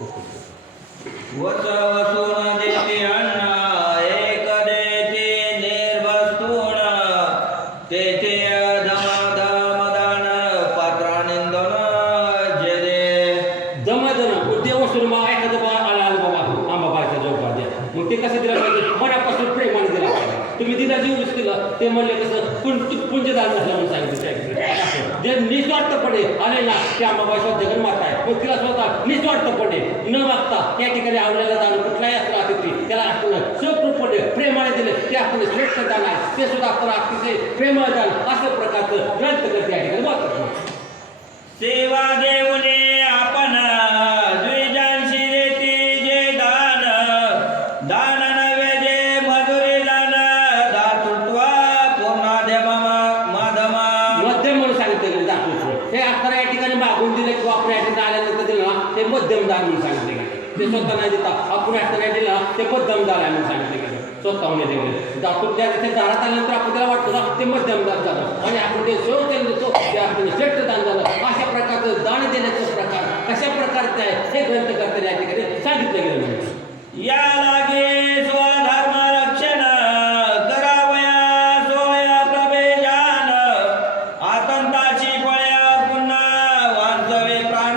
वसून देते अन्न एक देते निर्वस्तून तेथे धमधमदान पात्रानिंदन जे दे दमदन ते वसून मग एखादं आला बाबा आंबाबाईचा जोग द्या मग ते कसं दिलं पाहिजे मनापासून प्रेमाने दिला पाहिजे तुम्ही दिला जीवच दिलं ते म्हणले कसं पुंजदान नसलं म्हणून सांगितलं जे निस्वार्थपणे आले ना ते आंबाबाई जगन माता आहे पण तिला स्वतः निस्वार्थपणे न मागता त्या ठिकाणी आवडलेलं दान कुठलाही असलं अतिथी त्याला आपण सकृतपणे प्रेमाने दिले ते आपण श्रेष्ठ दान आहे ते सुद्धा आपण अतिशय प्रेमळ दान अशा प्रकारचं ग्रंथ करते या ठिकाणी वापरतो सेवा देऊने आपण द्विजांशी देती जे दान दान नव्हे जे मजुरी दान दातृत्व पूर्णाध्यम माधमा मध्यम म्हणून सांगितलं गेलं दातृत्व हे असताना या ठिकाणी मागून दिले किंवा आपण या ठिकाणी आल्यानंतर दिलं ना ते मध्यम दान म्हणून सांगितले गेले ते स्वतः नाही देता आपण असताना दिलं ना ते मध्यम दान आहे म्हणून सांगितले गेलं स्वतःहून दिले दातृत्व ज्या तिथे दारात आल्यानंतर आपण त्याला वाटतं ना ते मध्यम दान झालं आणि आपण ते सेवतेने देतो ते आपण श्रेष्ठ दान झालं अशा प्रकारचं दान देण्याचा प्रकार कशा प्रकारचं आहे हे ग्रंथ करताना या ठिकाणी सांगितलं गेलं म्हणजे या लागे स्वधर्म रक्षण करावया सोया प्रभेजान आतंताची फळ्या पुन्हा वांचवे प्राण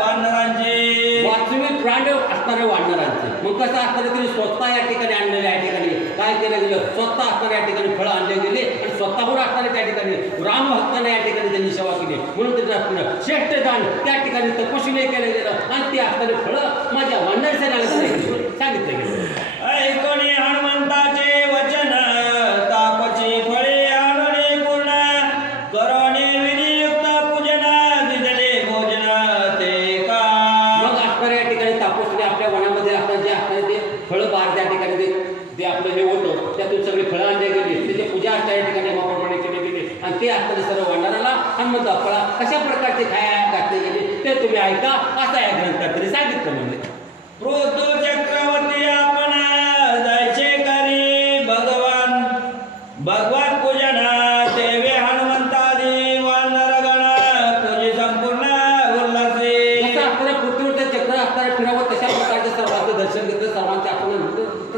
वानरांचे वाचवी प्राण असणारे वानरांचे मग कसं असताना तरी स्वतः या ठिकाणी आणलेले या ठिकाणी काय केलं गेलं स्वतः असताना या ठिकाणी फळं आणले गेले आणि स्वतःहून असताना त्या ठिकाणी राम भक्तांना या ठिकाणी त्यांनी सेवा केली म्हणून त्यांना श्रेष्ठ दान त्या ठिकाणी तपस्वीने केलं गेलं आणि ते असताना फळं माझ्या वानरांच्या सांगितलं गेलं ऐकोनी हनुमंताचे वचन तापची फळे आणणे पूर्ण करणे विनियुक्त पूजन दिदले भोजन ते का मग असणाऱ्या या ठिकाणी तापसने आपल्या वनामध्ये असताना जे असताना ते फळं बार त्या ठिकाणी ते आपलं हे होतं त्यातून सगळे फळं आणले गेले त्याची पूजा असता या ठिकाणी माप्रमाणे केली गेली आणि ते असताना सर्व वानराला हनुमंत फळा कशा प्रकारचे खाया घातले गेले ते तुम्ही ऐका असं या ग्रंथात तरी सांगितलं म्हणजे पृथु चक्रवर्ती आपण जायचे करी भगवान पूजन देवे हनुमंतादी वानरगण तुझी संपूर्ण उल्हासे जसं आपल्याला पृथ्वीवरचं चक्र असताना फिरावं तशा प्रकारचे सर्वांचं दर्शन घेतलं सर्वांचे आपण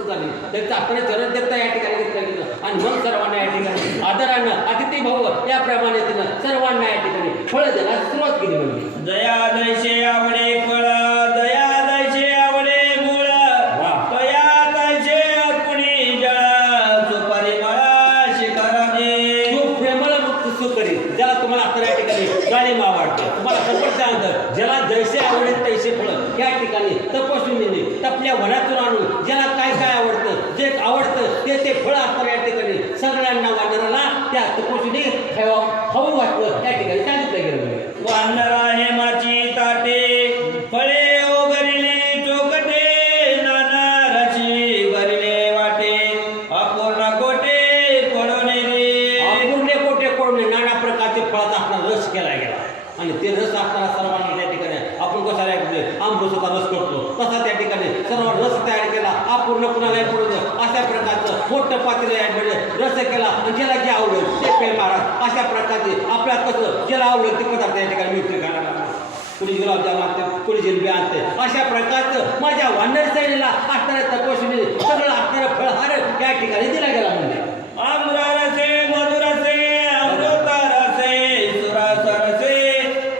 झाले त्यांचं आपल्याला चरण देता या ठिकाणी घेतलं गेलं आणि मग सर्वांना या ठिकाणी आदरानं अतिथी भाऊ याप्रमाणे तिनं सर्वांना या ठिकाणी फळं द्यायला सुरुवात केली म्हणजे जया जैसे आवडे फळ दया जैसे आवडे मूळ तया तैसे कुणी जळ सुपारी मळा शिखराने तू प्रेमळ मुक्त सुकरी ज्याला तुम्हाला आता या ठिकाणी गाडी आवडते तुम्हाला सपोर्ट सांगतं ज्याला जैसे आवडेल तैसे फळं या ठिकाणी तपस्विनीने तपल्या वनातून आणून ज्याला काय काय आवडतं जे आवडतं ते फळं असताना या ठिकाणी सगळ्यांना वानराला त्या तपस्विनी खाऊ वाटलं त्या ठिकाणी सांगितलं गेलं वानरा हेमाची ताटे फळे ओगरिले चोकटे नाना रची गरिले वाटे अपूर्ण कोटे पडोने रे अपूर्ण कोटे पडोने नाना प्रकारचे फळाचा असणारा रस केला गेला आणि ते रस असताना सर्वांना त्या ठिकाणी आपण कसा आंबरसाचा रस करतो तसा त्या ठिकाणी सर्व रस तयार केला अपूर्ण कुणाला पडून अशा प्रकारचं मोठं पातेलं रस केला आणि ज्याला जे आवडेल ते पेल महाराज अशा प्रकारचे आपल्या कसं ज्याला आवडेल ते पदार्थ या ठिकाणी मिळते खायला कुणी गुलाबजाम आणते कुणी जिलबी आणते अशा प्रकारचं माझ्या वानर शैलीला असणाऱ्या तपस्वीने सगळं असणारं फळहार या ठिकाणी दिला गेला म्हणजे आम्ररसे मधुरसे अमृतरसे सुरसरसे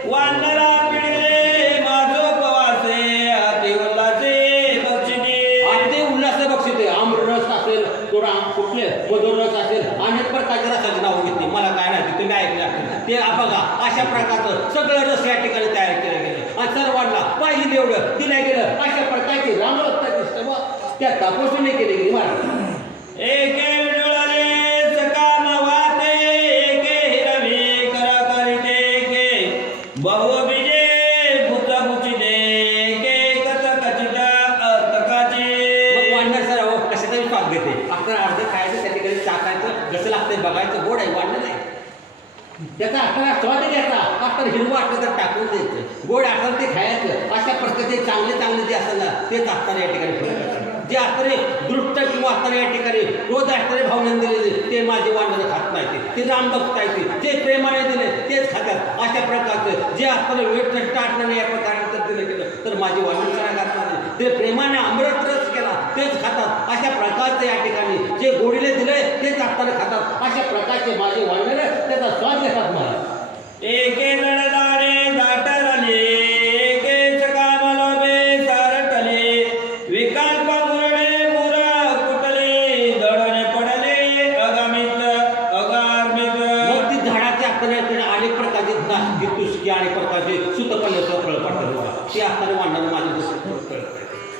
वानरा पिढले माझोपवासे अति उल्हासे बक्षिणी अति उल्हास बक्षिते आम्ररस असेल थोडा कुठले मधुर रस असेल अनेक प्रकारच्या रसाची नाव घेतली मला काय नाही तुम्ही ऐकले असतील ते बघा अशा प्रकारचं सगळं रस या ठिकाणी तयार केलं गेलं आणि सर्वांना पाहिजे एवढं दिलं गेलं अशा प्रकारची रामरत्नाची सेवा त्या तापसूने केली गेली महाराज एके डोळले सकाम वाते एके हिरवे कर करिते एके बहु बीजे भूत भुचिते एके कच कचित तकाचे मग वाढणार सर कशाचा स्वाद घेते आपण अर्ध खायचं त्या ठिकाणी टाकायचं कसं लागतंय बघायचं गोड आहे वाढलं नाही त्याचा आपल्याला स्वाद घ्यायचा आपण हिरवं वाटलं तर टाकून द्यायचं गोड आठवण ते खायचं अशा प्रकारचे चांगले चांगले जे असेल ना तेच असताना या ठिकाणी फरक जे असताना दृष्ट किंवा असताना या ठिकाणी रोज असणारे भावना दिलेले ते माझे वानर खात नाही ते रामभक्त आहे जे प्रेमाने दिले तेच खातात अशा प्रकारचं जे असताना वेट नष्ट असणारे या प्रकारे दिलं गेलं तर माझे वानर ते प्रेमाने अमृत रस केला तेच खातात. अशा प्रकारचे या ठिकाणी जे गोडीले दिले तेच चाकताने खातात. अशा प्रकारचे माझे वानर त्याचा स्वाद घेतात महाराज. एके जडदाणे दाटरले एके सकामलोभे सारटले विकल्प मुरडे मुर कुटले दडणे पडले अगामित अगार्मित. मग ती झाडाच्या आकड्याकडे अनेक प्रकारचे नाशकी तुष्की आणि प्रकारचे सुतपल्ल्याचं फळ पडतात. ते असताना वाढणारे माझे दुसरे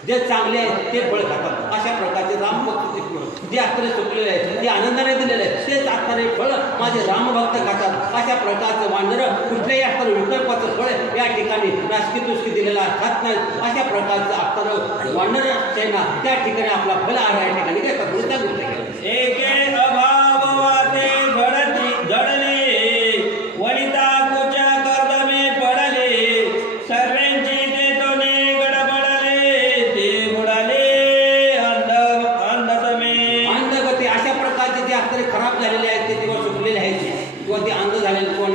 जे चांगले आहेत ते फळ खातात. अशा प्रकारचे रामभक्ताचे फळ जे आत्ताने सुटलेले आहेत जे आनंदाने दिलेले आहेत तेच आत्ताने फळ माझे रामभक्त खातात. अशा प्रकारचं वानर कुठल्याही असताना विकल्पाचं फळ या ठिकाणी नाशकी तुष्की दिलेला खात नाहीत. अशा प्रकारचं असताना वानर सेना त्या ठिकाणी आपला फल आहार या ठिकाणी घेतात. वृत्ता गोष्ट केली. एके अभाव वाते जडले वनिता कुच्या कर्दमे पडले सर्वांची ते तो गडबडले ते बुडाले अंधतमे. अंधगती अशा प्रकारचे जे असणारे खराब झालेले आहेत ते किंवा सुटलेले आहेत किंवा ते अंध झालेले किंवा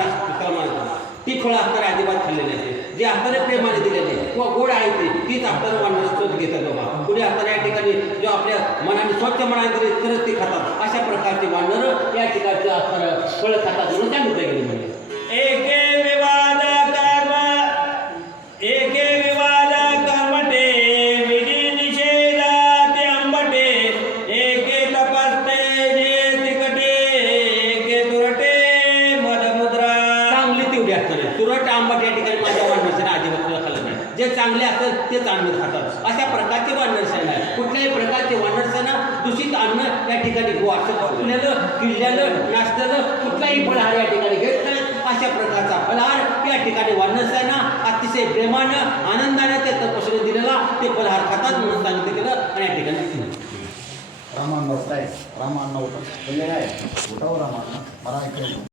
ती फळं असणारे अजिबात खाल्लेली आहेत. जे असणारे प्रेमाने दिलेले किंवा गोड आहे तीच आपल्याला वानर शोध घेतात बाबा. कुणी असताना या ठिकाणी जो आपल्या मनाने स्वच्छ मनाने दिले तरच ते खातात. अशा प्रकारचे वानर या ठिकाणचे असणारं फळं खातात म्हणून सांगितलं गेले. म्हणजे एके विवाद कर्मटे विधी निषेधाते अंबटे एके तपस्ते जे तिकटे एके तुरटे मदमुद्रा. चांगली तेवढी असणार तुरट आंबट या ठिकाणी माझ्या वानरसेना अजिबात तुला खाल्लं नाही. जे चांगले असतात तेच अन्न खातात. अशा प्रकारचे वानरसेना आहे. कुठल्याही प्रकारचे वानरसेना दूषित अन्न या ठिकाणी वाचलेलं किल्ल्यालं नाश्त्यालं कुठलाही फळाहार या ठिकाणी घेत नाही. अशा प्रकारचा फलहार या ठिकाणी वानरसेना अतिशय प्रेमानं आनंदाने ते तपस्वीने दिलेला ते फलहार खातात म्हणून सांगितलं गेलं. आणि या ठिकाणी रामांना उठाय रामांना उठा उठाव रामांना मला ऐकलं.